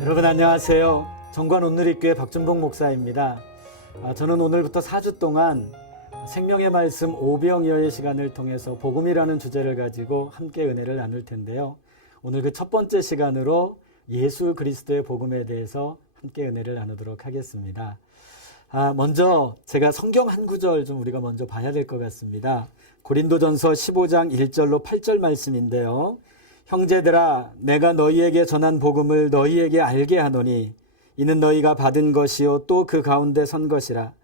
여러분 안녕하세요. 정관 온누리교회 박준봉 목사입니다. 저는 오늘부터 4주 동안 생명의 말씀 오병이어의 시간을 통해서 복음이라는 주제를 가지고 함께 은혜를 나눌 텐데요. 오늘 그 첫 번째 시간으로 예수 그리스도의 복음에 대해서 함께 은혜를 나누도록 하겠습니다. 먼저 제가 성경 한 구절 좀 우리가 먼저 봐야 될 것 같습니다. 고린도전서 15장 1절로 8절 말씀인데요. 형제들아, 내가 너희에게 전한 복음을 너희에게 알게 하노니 이는 너희가 받은 것이요 또 그 가운데 선 것이라.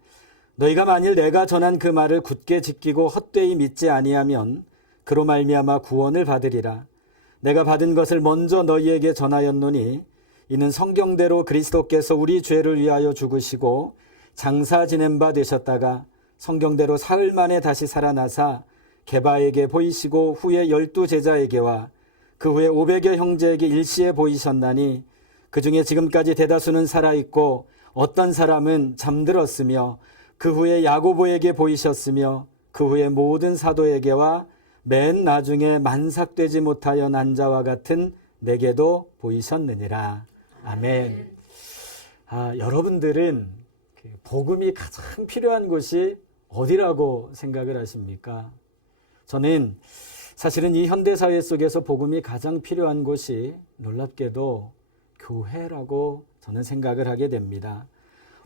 너희가 만일 내가 전한 그 말을 굳게 지키고 헛되이 믿지 아니하면 그로 말미암아 구원을 받으리라. 내가 받은 것을 먼저 너희에게 전하였노니 이는 성경대로 그리스도께서 우리 죄를 위하여 죽으시고 장사 지낸 바 되셨다가 성경대로 사흘 만에 다시 살아나사 게바에게 보이시고 후에 12 제자에게와 그 후에 500여 형제에게 일시에 보이셨나니 그 중에 지금까지 대다수는 살아있고 어떤 사람은 잠들었으며 그 후에 야고보에게 보이셨으며 그 후에 모든 사도에게와 맨 나중에 만삭되지 못하여 난 자와 같은 내게도 보이셨느니라. 아멘. 여러분들은 복음이 가장 필요한 곳이 어디라고 생각을 하십니까? 저는 사실은 이 현대사회 속에서 복음이 가장 필요한 곳이 놀랍게도 교회라고 저는 생각을 하게 됩니다.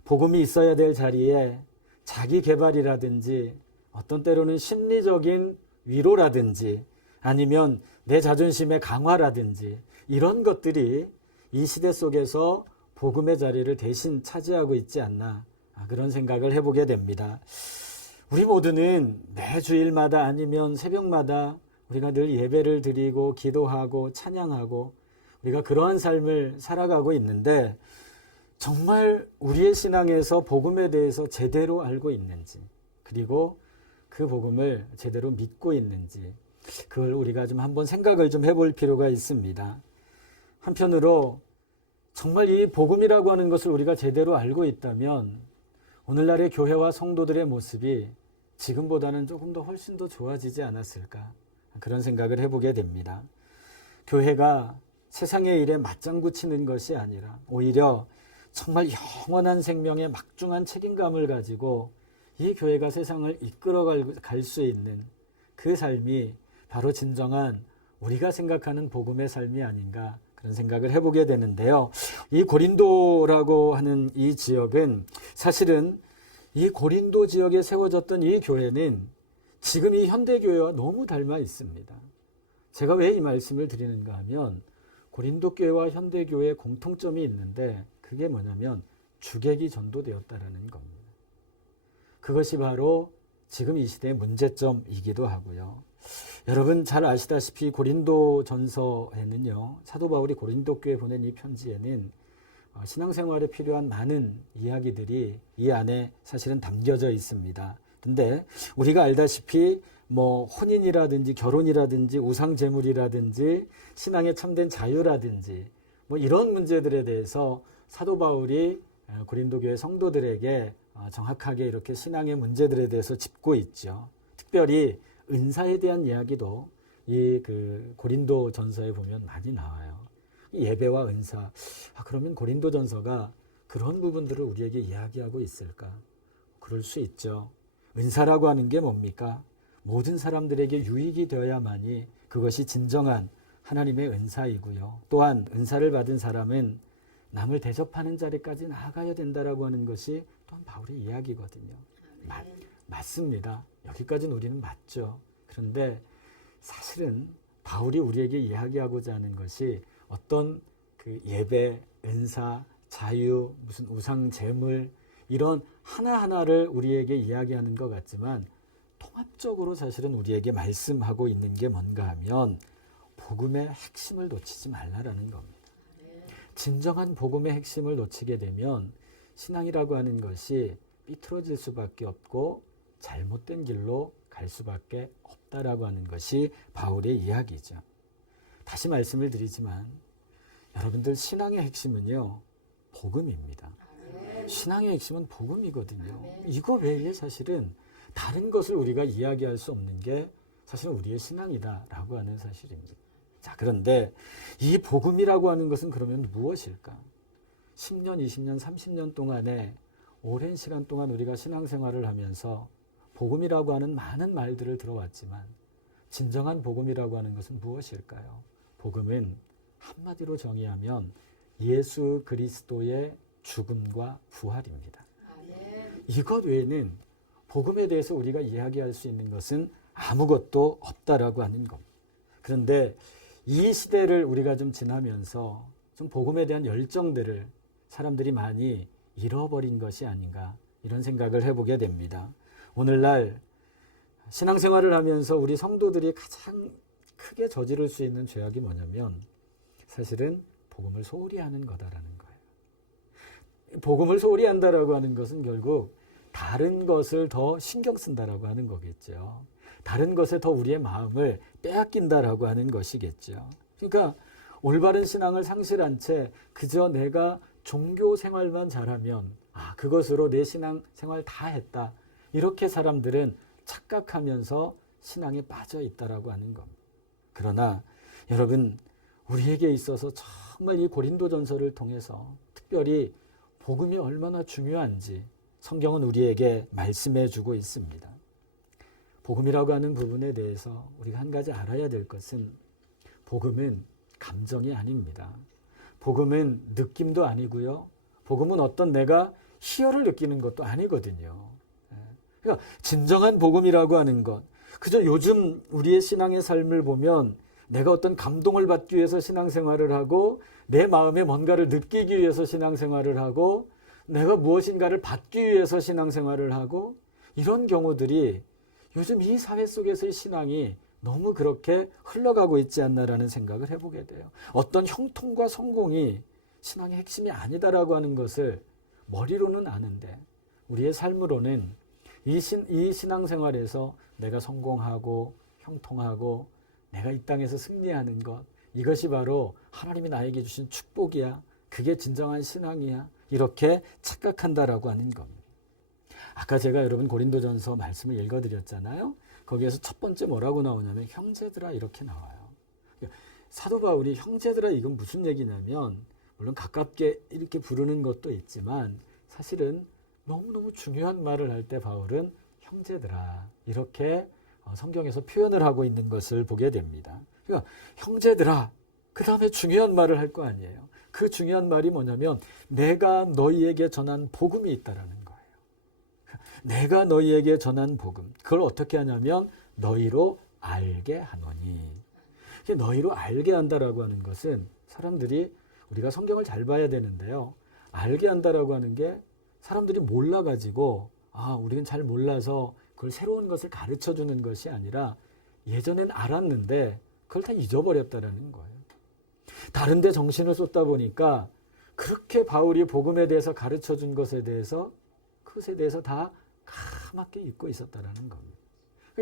복음이 있어야 될 자리에 자기 개발이라든지 어떤 때로는 심리적인 위로라든지 아니면 내 자존심의 강화라든지 이런 것들이 이 시대 속에서 복음의 자리를 대신 차지하고 있지 않나 그런 생각을 해보게 됩니다. 우리 모두는 매 주일마다 아니면 새벽마다 우리가 늘 예배를 드리고 기도하고 찬양하고 우리가 그러한 삶을 살아가고 있는데 정말 우리의 신앙에서 복음에 대해서 제대로 알고 있는지 그리고 그 복음을 제대로 믿고 있는지 그걸 우리가 좀 한번 생각을 좀 해볼 필요가 있습니다. 한편으로 정말 이 복음이라고 하는 것을 우리가 제대로 알고 있다면 오늘날의 교회와 성도들의 모습이 지금보다는 조금 더 훨씬 더 좋아지지 않았을까 그런 생각을 해보게 됩니다. 교회가 세상의 일에 맞장구 치는 것이 아니라 오히려 정말 영원한 생명의 막중한 책임감을 가지고 이 교회가 세상을 이끌어갈 수 있는 그 삶이 바로 진정한 우리가 생각하는 복음의 삶이 아닌가 그런 생각을 해보게 되는데요. 이 고린도라고 하는 이 지역은 사실은 이 고린도 지역에 세워졌던 이 교회는 지금 이 현대교회와 너무 닮아 있습니다. 제가 왜 이 말씀을 드리는가 하면 고린도 교회와 현대교회의 공통점이 있는데 그게 뭐냐면 주객이 전도되었다라는 겁니다. 그것이 바로 지금 이 시대의 문제점이기도 하고요. 여러분 잘 아시다시피 고린도 전서에는요. 사도 바울이 고린도 교회에 보낸 이 편지에는 신앙생활에 필요한 많은 이야기들이 이 안에 사실은 담겨져 있습니다. 근데 우리가 알다시피 혼인이라든지 결혼이라든지 우상제물이라든지 신앙의 참된 자유라든지 이런 문제들에 대해서 사도 바울이 고린도 교회 성도들에게 정확하게 이렇게 신앙의 문제들에 대해서 짚고 있죠. 특별히 은사에 대한 이야기도 이 고린도 전서에 보면 많이 나와요. 예배와 은사. 그러면 고린도 전서가 그런 부분들을 우리에게 이야기하고 있을까? 그럴 수 있죠. 은사라고 하는 게 뭡니까? 모든 사람들에게 유익이 되어야만이 그것이 진정한 하나님의 은사이고요. 또한 은사를 받은 사람은 남을 대접하는 자리까지 나아가야 된다라고 하는 것이 또한 바울의 이야기거든요. 맞습니다. 여기까지는 우리는 맞죠. 그런데 사실은 바울이 우리에게 이야기하고자 하는 것이 어떤 예배, 은사, 자유, 무슨 우상 제물 이런 하나하나를 우리에게 이야기하는 것 같지만 통합적으로 사실은 우리에게 말씀하고 있는 게 뭔가 하면 복음의 핵심을 놓치지 말라라는 겁니다. 진정한 복음의 핵심을 놓치게 되면 신앙이라고 하는 것이 삐뚤어질 수밖에 없고 잘못된 길로 갈 수밖에 없다라고 하는 것이 바울의 이야기죠. 다시 말씀을 드리지만 여러분들 신앙의 핵심은요 복음입니다. 신앙의 핵심은 복음이거든요. 이거 외에 사실은 다른 것을 우리가 이야기할 수 없는 게 사실은 우리의 신앙이다라고 하는 사실입니다. 자, 그런데 이 복음이라고 하는 것은 그러면 무엇일까? 10년, 20년, 30년 동안에 오랜 시간 동안 우리가 신앙생활을 하면서 복음이라고 하는 많은 말들을 들어왔지만 진정한 복음이라고 하는 것은 무엇일까요? 복음은 한마디로 정의하면 예수 그리스도의 죽음과 부활입니다. 이것 외에는 복음에 대해서 우리가 이야기할 수 있는 것은 아무것도 없다라고 하는 겁니다. 그런데 이 시대를 우리가 좀 지나면서 좀 복음에 대한 열정들을 사람들이 많이 잃어버린 것이 아닌가 이런 생각을 해보게 됩니다. 오늘날 신앙생활을 하면서 우리 성도들이 가장 크게 저지를 수 있는 죄악이 뭐냐면 사실은 복음을 소홀히 하는 거다라는 거예요. 복음을 소홀히 한다라고 하는 것은 결국 다른 것을 더 신경 쓴다라고 하는 거겠죠. 다른 것에 더 우리의 마음을 빼앗긴다라고 하는 것이겠죠. 그러니까 올바른 신앙을 상실한 채 그저 내가 종교 생활만 잘하면 그것으로 내 신앙 생활 다 했다. 이렇게 사람들은 착각하면서 신앙에 빠져 있다라고 하는 겁니다. 그러나 여러분 우리에게 있어서 정말 이 고린도전서를 통해서 특별히 복음이 얼마나 중요한지 성경은 우리에게 말씀해 주고 있습니다. 복음이라고 하는 부분에 대해서 우리가 한 가지 알아야 될 것은 복음은 감정이 아닙니다. 복음은 느낌도 아니고요. 복음은 어떤 내가 희열을 느끼는 것도 아니거든요. 그러니까 진정한 복음이라고 하는 것, 그저 요즘 우리의 신앙의 삶을 보면 내가 어떤 감동을 받기 위해서 신앙생활을 하고 내 마음에 뭔가를 느끼기 위해서 신앙생활을 하고 내가 무엇인가를 받기 위해서 신앙생활을 하고 이런 경우들이 요즘 이 사회 속에서의 신앙이 너무 그렇게 흘러가고 있지 않나라는 생각을 해보게 돼요. 어떤 형통과 성공이 신앙의 핵심이 아니다라고 하는 것을 머리로는 아는데 우리의 삶으로는 이 신앙생활에서 내가 성공하고 형통하고 내가 이 땅에서 승리하는 것, 이것이 바로 하나님이 나에게 주신 축복이야. 그게 진정한 신앙이야. 이렇게 착각한다라고 하는 겁니다. 아까 제가 여러분 고린도전서 말씀을 읽어드렸잖아요. 거기에서 첫 번째 뭐라고 나오냐면 형제들아 이렇게 나와요. 사도 바울이 형제들아 이건 무슨 얘기냐면 물론 가깝게 이렇게 부르는 것도 있지만 사실은 너무너무 중요한 말을 할 때 바울은 형제들아 이렇게 성경에서 표현을 하고 있는 것을 보게 됩니다. 그러니까 형제들아 그 다음에 중요한 말을 할 거 아니에요. 그 중요한 말이 뭐냐면 내가 너희에게 전한 복음이 있다라는 거예요. 내가 너희에게 전한 복음. 그걸 어떻게 하냐면 너희로 알게 하노니. 너희로 알게 한다라고 하는 것은 사람들이 우리가 성경을 잘 봐야 되는데요. 알게 한다라고 하는 게 사람들이 몰라가지고 우리는 잘 몰라서 그걸 새로운 것을 가르쳐주는 것이 아니라 예전엔 알았는데 그걸 다 잊어버렸다라는 거예요. 다른 데 정신을 쏟다 보니까 그렇게 바울이 복음에 대해서 가르쳐준 것에 대해서 그것에 대해서 다 까맣게 잊고 있었다라는 겁니다.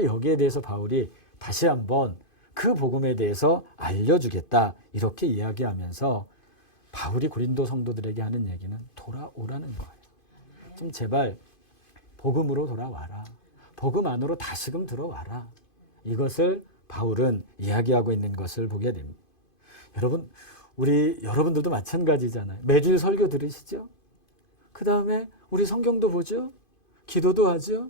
여기에 대해서 바울이 다시 한번 그 복음에 대해서 알려주겠다 이렇게 이야기하면서 바울이 고린도 성도들에게 하는 얘기는 돌아오라는 거예요. 좀 제발 복음으로 돌아와라. 복음 안으로 다시금 들어와라. 이것을 바울은 이야기하고 있는 것을 보게 됩니다. 여러분, 여러분들도 마찬가지잖아요. 매주 설교 들으시죠? 그 다음에 우리 성경도 보죠? 기도도 하죠?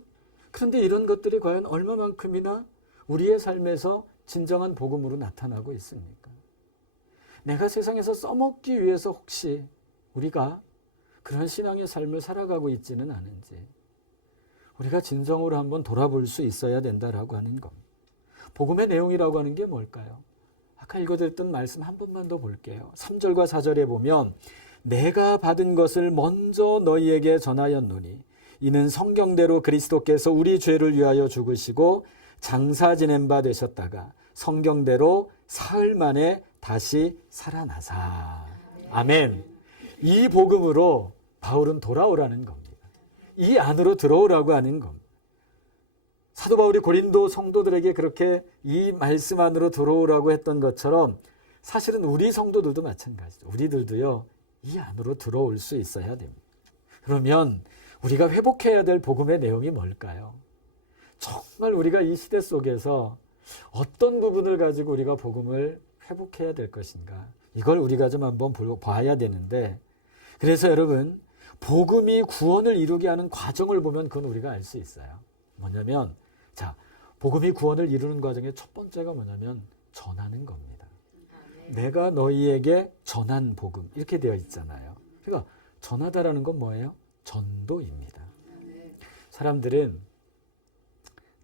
그런데 이런 것들이 과연 얼마만큼이나 우리의 삶에서 진정한 복음으로 나타나고 있습니까? 내가 세상에서 써먹기 위해서 혹시 우리가 그런 신앙의 삶을 살아가고 있지는 않은지 우리가 진정으로 한번 돌아볼 수 있어야 된다라고 하는 겁니다. 복음의 내용이라고 하는 게 뭘까요? 아까 읽어드렸던 말씀 한 번만 더 볼게요. 3절과 4절에 보면 내가 받은 것을 먼저 너희에게 전하였노니 이는 성경대로 그리스도께서 우리 죄를 위하여 죽으시고 장사 지낸 바 되셨다가 성경대로 사흘 만에 다시 살아나사. 아멘. 이 복음으로 바울은 돌아오라는 겁니다. 이 안으로 들어오라고 하는 겁니다. 사도 바울이 고린도 성도들에게 그렇게 이 말씀 안으로 들어오라고 했던 것처럼 사실은 우리 성도들도 마찬가지죠. 우리들도요, 이 안으로 들어올 수 있어야 됩니다. 그러면 우리가 회복해야 될 복음의 내용이 뭘까요? 정말 우리가 이 시대 속에서 어떤 부분을 가지고 우리가 복음을 회복해야 될 것인가? 이걸 우리가 좀 한번 봐야 되는데, 그래서 여러분, 복음이 구원을 이루게 하는 과정을 보면 그건 우리가 알 수 있어요. 뭐냐면, 자, 복음이 구원을 이루는 과정의 첫 번째가 뭐냐면 전하는 겁니다. 내가 너희에게 전한 복음, 이렇게 되어 있잖아요. 그러니까 전하다라는 건 뭐예요? 전도입니다. 사람들은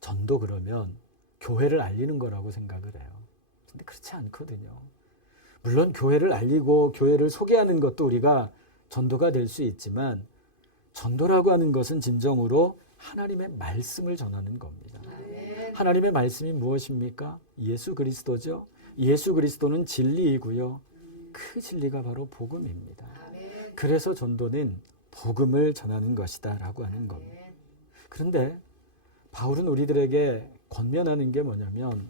전도 그러면 교회를 알리는 거라고 생각을 해요. 근데 그렇지 않거든요. 물론 교회를 알리고 교회를 소개하는 것도 우리가 전도가 될 수 있지만, 전도라고 하는 것은 진정으로 하나님의 말씀을 전하는 겁니다. 하나님의 말씀이 무엇입니까? 예수 그리스도죠. 예수 그리스도는 진리이고요. 그 진리가 바로 복음입니다. 그래서 전도는 복음을 전하는 것이다 라고 하는 겁니다. 그런데 바울은 우리들에게 권면하는 게 뭐냐면,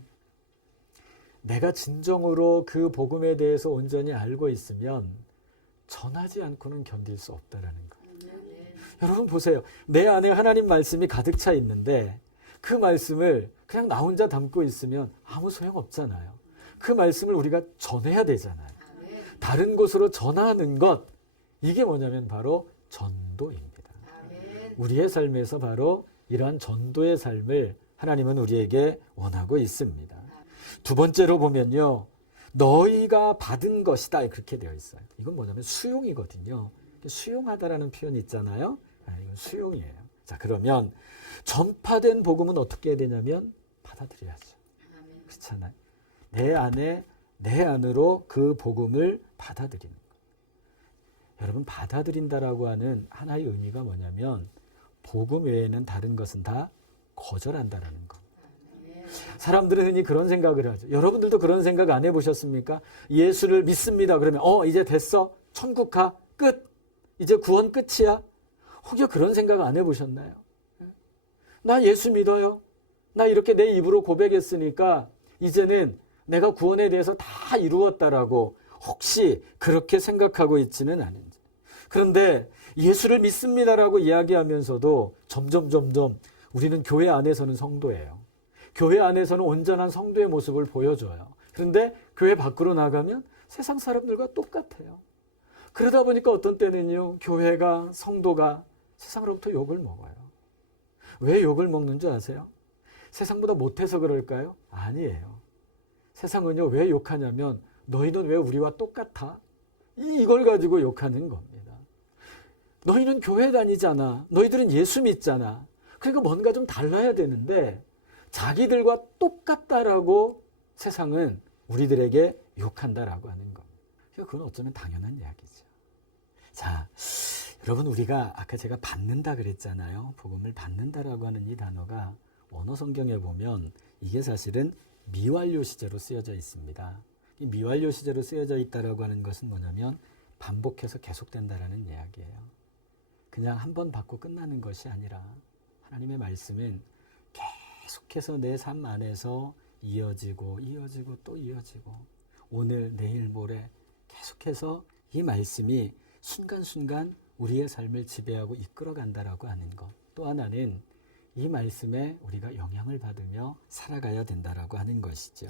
내가 진정으로 그 복음에 대해서 온전히 알고 있으면 전하지 않고는 견딜 수 없다라는 거예요. 여러분 보세요. 내 안에 하나님 말씀이 가득 차 있는데 그 말씀을 그냥 나 혼자 담고 있으면 아무 소용 없잖아요. 그 말씀을 우리가 전해야 되잖아요. 다른 곳으로 전하는 것, 이게 뭐냐면 바로 전도입니다. 우리의 삶에서 바로 이러한 전도의 삶을 하나님은 우리에게 원하고 있습니다. 두 번째로 보면요, 너희가 받은 것이다, 그렇게 되어 있어요. 이건 뭐냐면 수용이거든요. 수용하다라는 표현이 있잖아요. 이건 수용이에요. 자, 그러면 전파된 복음은 어떻게 해야 되냐면 받아들여야죠. 그렇잖아요. 내 안으로 그 복음을 받아들이는 거예요. 여러분, 받아들인다라고 하는 하나의 의미가 뭐냐면 복음 외에는 다른 것은 다 거절한다라는 거. 사람들은 흔히 그런 생각을 하죠. 여러분들도 그런 생각 안 해보셨습니까? 예수를 믿습니다. 그러면 이제 됐어? 천국 가? 끝? 이제 구원 끝이야? 혹여 그런 생각 안 해보셨나요? 나 예수 믿어요. 나 이렇게 내 입으로 고백했으니까 이제는 내가 구원에 대해서 다 이루었다라고 혹시 그렇게 생각하고 있지는 않은지. 그런데 예수를 믿습니다라고 이야기하면서도 점점 우리는 교회 안에서는 성도예요. 교회 안에서는 온전한 성도의 모습을 보여줘요. 그런데 교회 밖으로 나가면 세상 사람들과 똑같아요. 그러다 보니까 어떤 때는요, 교회가, 성도가 세상으로부터 욕을 먹어요. 왜 욕을 먹는 줄 아세요? 세상보다 못해서 그럴까요? 아니에요. 세상은요, 왜 욕하냐면 너희는 왜 우리와 똑같아? 이걸 가지고 욕하는 겁니다. 너희는 교회 다니잖아. 너희들은 예수 믿잖아. 그러니까 뭔가 좀 달라야 되는데 자기들과 똑같다라고 세상은 우리들에게 욕한다라고 하는 겁니다. 그건 어쩌면 당연한 이야기죠. 자, 여러분, 우리가 아까 제가 받는다 그랬잖아요. 복음을 받는다라고 하는 이 단어가 원어 성경에 보면 이게 사실은 미완료 시제로 쓰여져 있습니다. 이 미완료 시제로 쓰여져 있다라고 하는 것은 뭐냐면 반복해서 계속된다라는 이야기예요. 그냥 한 번 받고 끝나는 것이 아니라 하나님의 말씀은 계속해서 내 삶 안에서 이어지고 또 이어지고 오늘, 내일, 모레 계속해서 이 말씀이 순간순간 우리의 삶을 지배하고 이끌어간다라고 하는 것. 또 하나는 이 말씀에 우리가 영향을 받으며 살아가야 된다라고 하는 것이죠.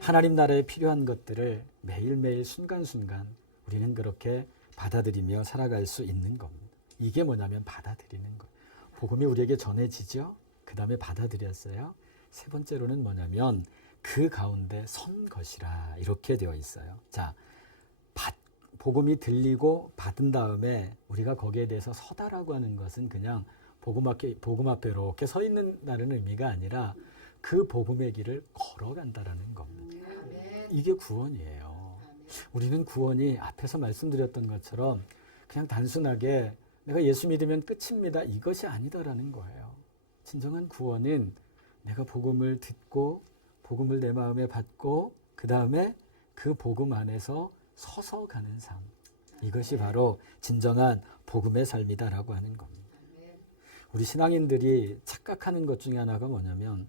하나님 나라에 필요한 것들을 매일매일 순간순간 우리는 그렇게 받아들이며 살아갈 수 있는 겁니다. 이게 뭐냐면 받아들이는 것. 복음이 우리에게 전해지죠. 그 다음에 받아들였어요. 세 번째로는 뭐냐면 그 가운데 선 것이라 이렇게 되어 있어요. 자, 복음이 들리고 받은 다음에 우리가 거기에 대해서 서다라고 하는 것은 그냥 복음 앞에 이렇게 서 있는다는 의미가 아니라 그 복음의 길을 걸어간다라는 겁니다. 이게 구원이에요. 우리는 구원이 앞에서 말씀드렸던 것처럼 그냥 단순하게 내가 예수 믿으면 끝입니다, 이것이 아니다라는 거예요. 진정한 구원은 내가 복음을 듣고 복음을 내 마음에 받고 그 다음에 그 복음 안에서 서서 가는 삶. 이것이 바로 진정한 복음의 삶이다라고 하는 겁니다. 우리 신앙인들이 착각하는 것 중에 하나가 뭐냐면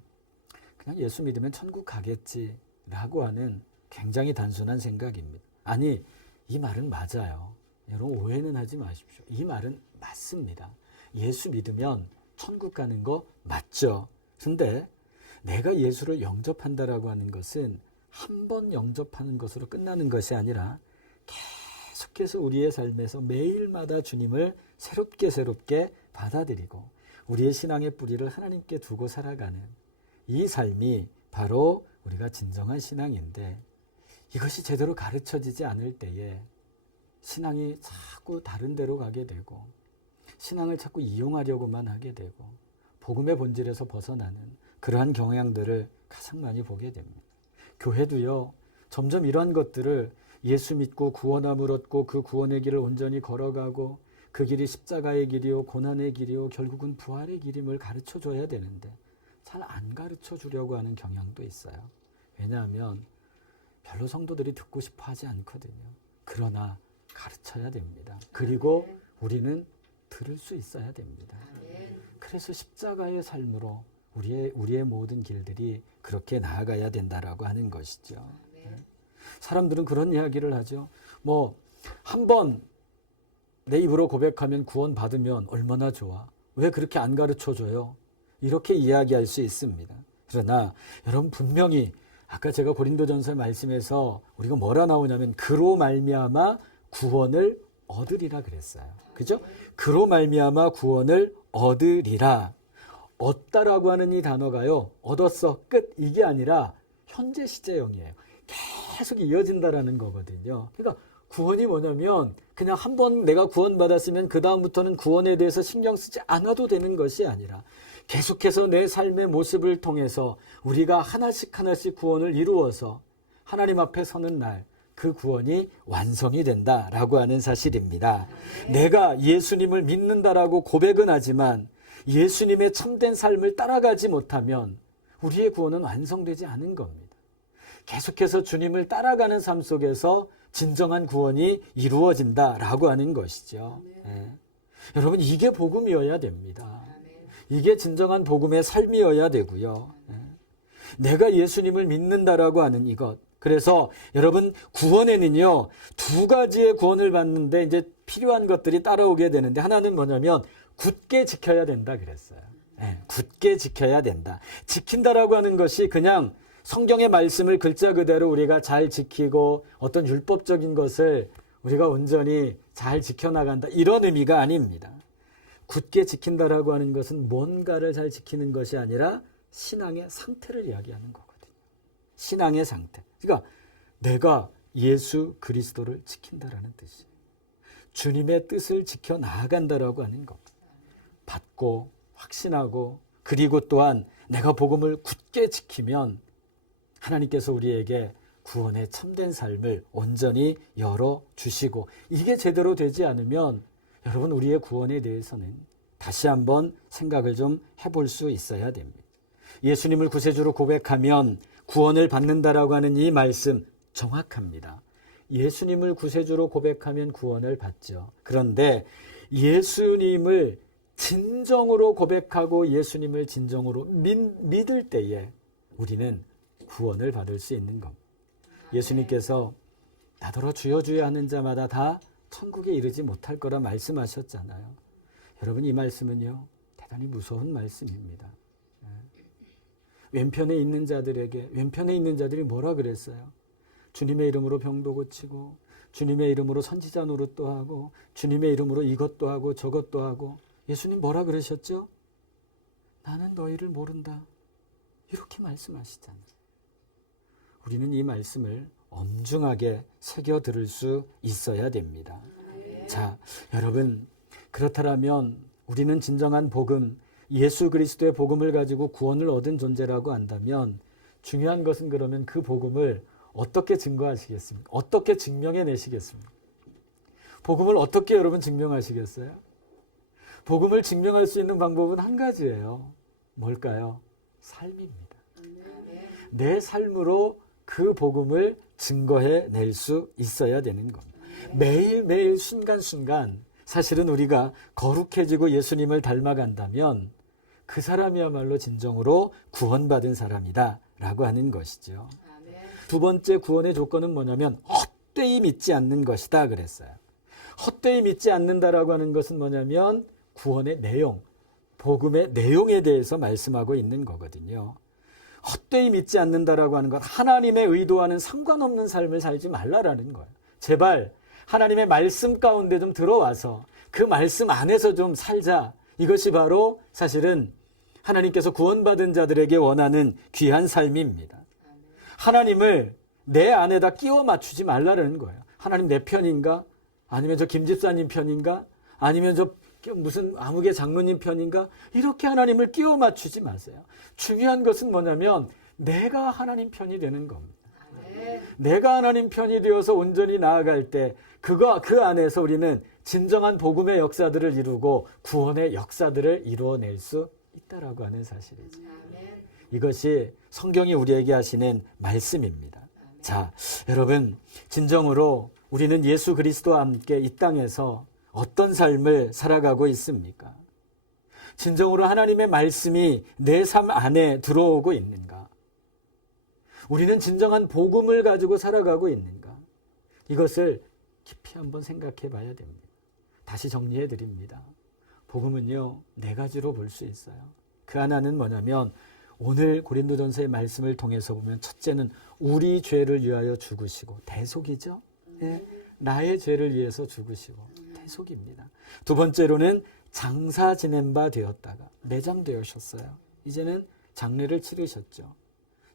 그냥 예수 믿으면 천국 가겠지라고 하는 굉장히 단순한 생각입니다. 아니, 이 말은 맞아요. 여러분 오해는 하지 마십시오. 이 말은 맞습니다. 예수 믿으면 천국 가는 거 맞죠. 그런데 내가 예수를 영접한다라고 하는 것은 한 번 영접하는 것으로 끝나는 것이 아니라 계속해서 우리의 삶에서 매일마다 주님을 새롭게 받아들이고 우리의 신앙의 뿌리를 하나님께 두고 살아가는 이 삶이 바로 우리가 진정한 신앙인데, 이것이 제대로 가르쳐지지 않을 때에 신앙이 자꾸 다른 데로 가게 되고 신앙을 자꾸 이용하려고만 하게 되고 복음의 본질에서 벗어나는 그러한 경향들을 가장 많이 보게 됩니다. 교회도요, 점점 이러한 것들을 예수 믿고 구원함을 얻고 그 구원의 길을 온전히 걸어가고 그 길이 십자가의 길이요 고난의 길이요 결국은 부활의 길임을 가르쳐줘야 되는데 잘 안 가르쳐 주려고 하는 경향도 있어요. 왜냐하면 별로 성도들이 듣고 싶어 하지 않거든요. 그러나 가르쳐야 됩니다. 그리고 우리는 들을 수 있어야 됩니다. 그래서 십자가의 삶으로 우리의 모든 길들이 그렇게 나아가야 된다라고 하는 것이죠. 사람들은 그런 이야기를 하죠. 한 번 내 입으로 고백하면 구원 받으면 얼마나 좋아. 왜 그렇게 안 가르쳐줘요? 이렇게 이야기할 수 있습니다. 그러나 여러분 분명히 아까 제가 고린도전서 말씀에서 우리가 뭐라 나오냐면 그로 말미암아 구원을 얻으리라 그랬어요. 그죠? 그로 말미암아 구원을 얻으리라. 얻다라고 하는 이 단어가요, 얻었어 끝 이게 아니라 현재 시제형이에요. 계속 이어진다라는 거거든요. 그러니까 구원이 뭐냐면 그냥 한 번 내가 구원받았으면 그 다음부터는 구원에 대해서 신경 쓰지 않아도 되는 것이 아니라 계속해서 내 삶의 모습을 통해서 우리가 하나씩 구원을 이루어서 하나님 앞에 서는 날 그 구원이 완성이 된다라고 하는 사실입니다. 내가 예수님을 믿는다라고 고백은 하지만 예수님의 참된 삶을 따라가지 못하면 우리의 구원은 완성되지 않은 겁니다. 계속해서 주님을 따라가는 삶 속에서 진정한 구원이 이루어진다라고 하는 것이죠. 여러분 이게 복음이어야 됩니다. 이게 진정한 복음의 삶이어야 되고요. 내가 예수님을 믿는다라고 하는 이것. 그래서 여러분 구원에는요 두 가지의 구원을 받는데 이제 필요한 것들이 따라오게 되는데 하나는 뭐냐면 굳게 지켜야 된다 그랬어요. 굳게 지켜야 된다. 지킨다라고 하는 것이 그냥 성경의 말씀을 글자 그대로 우리가 잘 지키고 어떤 율법적인 것을 우리가 온전히 잘 지켜나간다 이런 의미가 아닙니다. 굳게 지킨다라고 하는 것은 뭔가를 잘 지키는 것이 아니라 신앙의 상태를 이야기하는 거거든요. 신앙의 상태. 그러니까 내가 예수 그리스도를 지킨다라는 뜻이에요. 주님의 뜻을 지켜 나아간다라고 하는 것. 받고 확신하고 그리고 또한 내가 복음을 굳게 지키면 하나님께서 우리에게 구원의 참된 삶을 온전히 열어주시고 이게 제대로 되지 않으면 여러분 우리의 구원에 대해서는 다시 한번 생각을 좀 해볼 수 있어야 됩니다. 예수님을 구세주로 고백하면 구원을 받는다라고 하는 이 말씀 정확합니다. 예수님을 구세주로 고백하면 구원을 받죠. 그런데 예수님을 진정으로 고백하고 예수님을 진정으로 믿을 때에 우리는 구원을 받을 수 있는 겁니다. 예수님께서 나더러 주여 주여 하는 자마다 다 천국에 이르지 못할 거라 말씀하셨잖아요. 여러분 이 말씀은요 대단히 무서운 말씀입니다. 왼편에 있는 자들이 뭐라 그랬어요? 주님의 이름으로 병도 고치고 주님의 이름으로 선지자 노릇도 하고 주님의 이름으로 이것도 하고 저것도 하고 예수님 뭐라 그러셨죠? 나는 너희를 모른다. 이렇게 말씀하시잖아요. 우리는 이 말씀을 엄중하게 새겨 들을 수 있어야 됩니다. 자, 여러분 그렇다면 우리는 진정한 복음, 예수 그리스도의 복음을 가지고 구원을 얻은 존재라고 한다면 중요한 것은 그러면 그 복음을 어떻게 증거하시겠습니까? 어떻게 증명해내시겠습니까? 복음을 어떻게 여러분 증명하시겠어요? 복음을 증명할 수 있는 방법은 한 가지예요. 뭘까요? 삶입니다. 내 삶으로 그 복음을 증거해낼 수 있어야 되는 겁니다. 매일매일 순간순간 사실은 우리가 거룩해지고 예수님을 닮아간다면 그 사람이야말로 진정으로 구원받은 사람이다 라고 하는 것이죠. 두 번째 구원의 조건은 뭐냐면 헛되이 믿지 않는 것이다 그랬어요. 헛되이 믿지 않는다라고 하는 것은 뭐냐면 구원의 내용, 복음의 내용에 대해서 말씀하고 있는 거거든요. 헛되이 믿지 않는다라고 하는 것, 하나님의 의도와는 상관없는 삶을 살지 말라라는 거예요. 제발 하나님의 말씀 가운데 좀 들어와서 그 말씀 안에서 좀 살자. 이것이 바로 사실은 하나님께서 구원받은 자들에게 원하는 귀한 삶입니다. 하나님을 내 안에다 끼워 맞추지 말라는 거예요. 하나님 내 편인가? 아니면 저 김집사님 편인가? 아니면 저 무슨 아무개 장로님 편인가? 이렇게 하나님을 끼워 맞추지 마세요. 중요한 것은 뭐냐면 내가 하나님 편이 되는 겁니다. 내가 하나님 편이 되어서 온전히 나아갈 때 그 안에서 우리는 진정한 복음의 역사들을 이루고 구원의 역사들을 이루어낼 수 있다라고 하는 사실이죠. 이것이 성경이 우리에게 하시는 말씀입니다. 자, 여러분, 진정으로 우리는 예수 그리스도와 함께 이 땅에서 어떤 삶을 살아가고 있습니까? 진정으로 하나님의 말씀이 내 삶 안에 들어오고 있는가? 우리는 진정한 복음을 가지고 살아가고 있는가? 이것을 깊이 한번 생각해 봐야 됩니다. 다시 정리해 드립니다. 복음은요, 네 가지로 볼 수 있어요. 그 하나는 뭐냐면 오늘 고린도전서의 말씀을 통해서 보면 첫째는 우리 죄를 위하여 죽으시고 대속이죠. 네, 나의 죄를 위해서 죽으시고 대속입니다. 두 번째로는 장사 지낸 바 되었다가 매장되셨어요. 이제는 장례를 치르셨죠.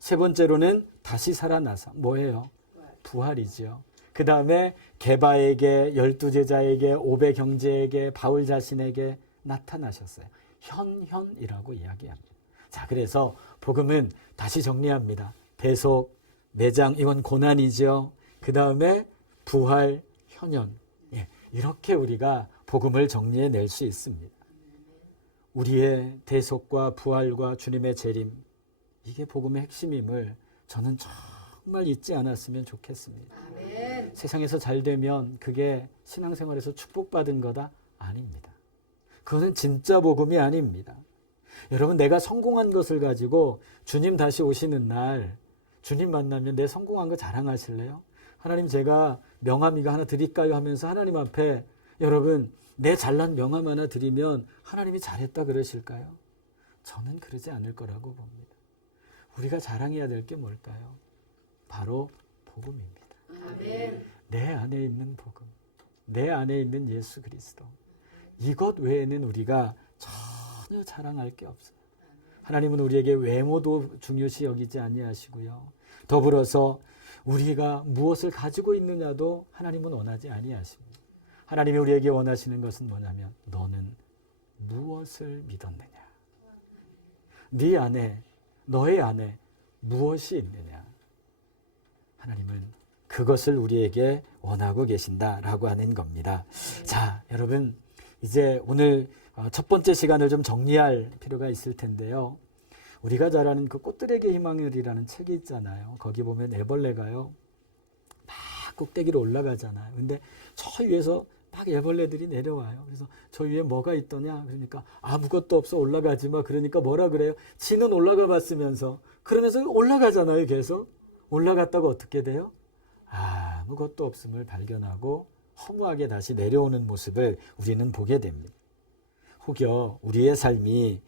세 번째로는 다시 살아나서 뭐예요? 부활이죠. 그 다음에 게바에게, 12제자에게, 5배 경제에게, 바울 자신에게 나타나셨어요. 현이라고 이야기합니다. 자, 그래서 복음은 다시 정리합니다. 대속, 매장, 이건 고난이죠. 그 다음에 부활, 현현. 예, 이렇게 우리가 복음을 정리해낼 수 있습니다. 우리의 대속과 부활과 주님의 재림, 이게 복음의 핵심임을 저는 정말 잊지 않았으면 좋겠습니다. 아멘. 세상에서 잘 되면 그게 신앙생활에서 축복받은 거다? 아닙니다. 그것은 진짜 복음이 아닙니다. 여러분, 내가 성공한 것을 가지고 주님 다시 오시는 날 주님 만나면 내 성공한 거 자랑하실래요? 하나님, 제가 명함 이거 하나 드릴까요? 하면서 하나님 앞에 여러분 내 잘난 명함 하나 드리면 하나님이 잘했다 그러실까요? 저는 그러지 않을 거라고 봅니다. 우리가 자랑해야 될 게 뭘까요? 바로 복음입니다. 아멘. 내 안에 있는 복음, 내 안에 있는 예수 그리스도, 이것 외에는 우리가 전혀 자랑할 게 없어요. 하나님은 우리에게 외모도 중요시 여기지 아니하시고요. 더불어서 우리가 무엇을 가지고 있느냐도 하나님은 원하지 아니하십니다. 하나님이 우리에게 원하시는 것은 뭐냐면 너는 무엇을 믿었느냐? 네 안에, 너의 안에 무엇이 있느냐? 하나님은 그것을 우리에게 원하고 계신다라고 하는 겁니다. 자, 여러분, 이제 오늘 첫 번째 시간을 좀 정리할 필요가 있을 텐데요. 우리가 잘 아는 그 꽃들에게 희망을이라는 책이 있잖아요. 거기 보면 애벌레가요, 막 꼭대기로 올라가잖아요. 근데 저 위에서 막 애벌레들이 내려와요. 그래서 저 위에 뭐가 있더냐? 그러니까 아무것도 없어, 올라가지 마. 그러니까 뭐라 그래요? 지는 올라가 봤으면서. 그러면서 올라가잖아요. 계속. 올라갔다가 어떻게 돼요? 아무것도 없음을 발견하고 허무하게 다시 내려오는 모습을 우리는 보게 됩니다. 혹여 우리의 삶이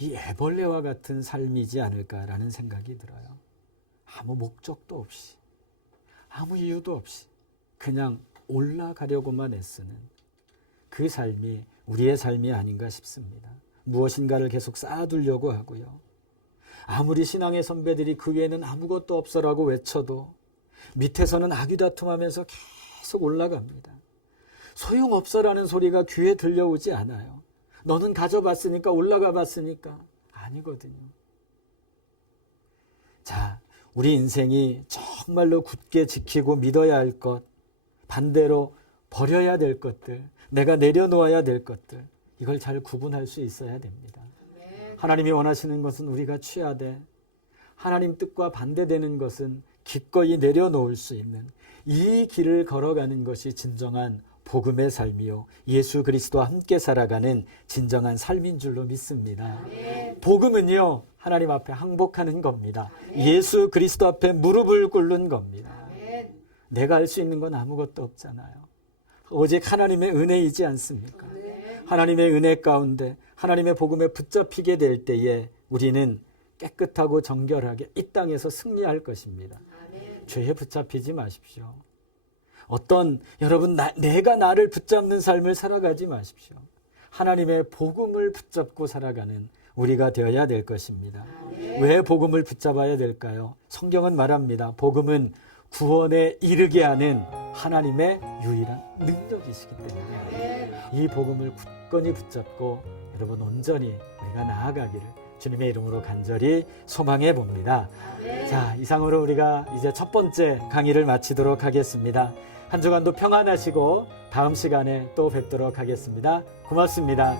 이 애벌레와 같은 삶이지 않을까라는 생각이 들어요. 아무 목적도 없이, 아무 이유도 없이 그냥 올라가려고만 애쓰는 그 삶이 우리의 삶이 아닌가 싶습니다. 무엇인가를 계속 쌓아두려고 하고요. 아무리 신앙의 선배들이 그 위에는 아무것도 없어라고 외쳐도 밑에서는 아귀다툼하면서 계속 올라갑니다. 소용없어라는 소리가 귀에 들려오지 않아요. 너는 가져봤으니까, 올라가 봤으니까. 아니거든요. 자, 우리 인생이 정말로 굳게 지키고 믿어야 할 것, 반대로 버려야 될 것들, 내가 내려놓아야 될 것들, 이걸 잘 구분할 수 있어야 됩니다. 하나님이 원하시는 것은 우리가 취하되 하나님 뜻과 반대되는 것은 기꺼이 내려놓을 수 있는 이 길을 걸어가는 것이 진정한 복음의 삶이요, 예수 그리스도와 함께 살아가는 진정한 삶인 줄로 믿습니다. 아멘. 복음은요, 하나님 앞에 항복하는 겁니다. 아멘. 예수 그리스도 앞에 무릎을 꿇는 겁니다. 아멘. 내가 할 수 있는 건 아무것도 없잖아요. 오직 하나님의 은혜이지 않습니까? 하나님의 은혜 가운데 하나님의 복음에 붙잡히게 될 때에 우리는 깨끗하고 정결하게 이 땅에서 승리할 것입니다. 죄에 붙잡히지 마십시오. 여러분 내가 나를 붙잡는 삶을 살아가지 마십시오. 하나님의 복음을 붙잡고 살아가는 우리가 되어야 될 것입니다. 왜 복음을 붙잡아야 될까요? 성경은 말합니다. 복음은 구원에 이르게 하는 하나님의 유일한 능력이시기 때문에 이 복음을 굳건히 붙잡고 여러분 온전히 내가 나아가기를 주님의 이름으로 간절히 소망해 봅니다. 자, 이상으로 우리가 이제 첫 번째 강의를 마치도록 하겠습니다. 한 주간도 평안하시고 다음 시간에 또 뵙도록 하겠습니다. 고맙습니다.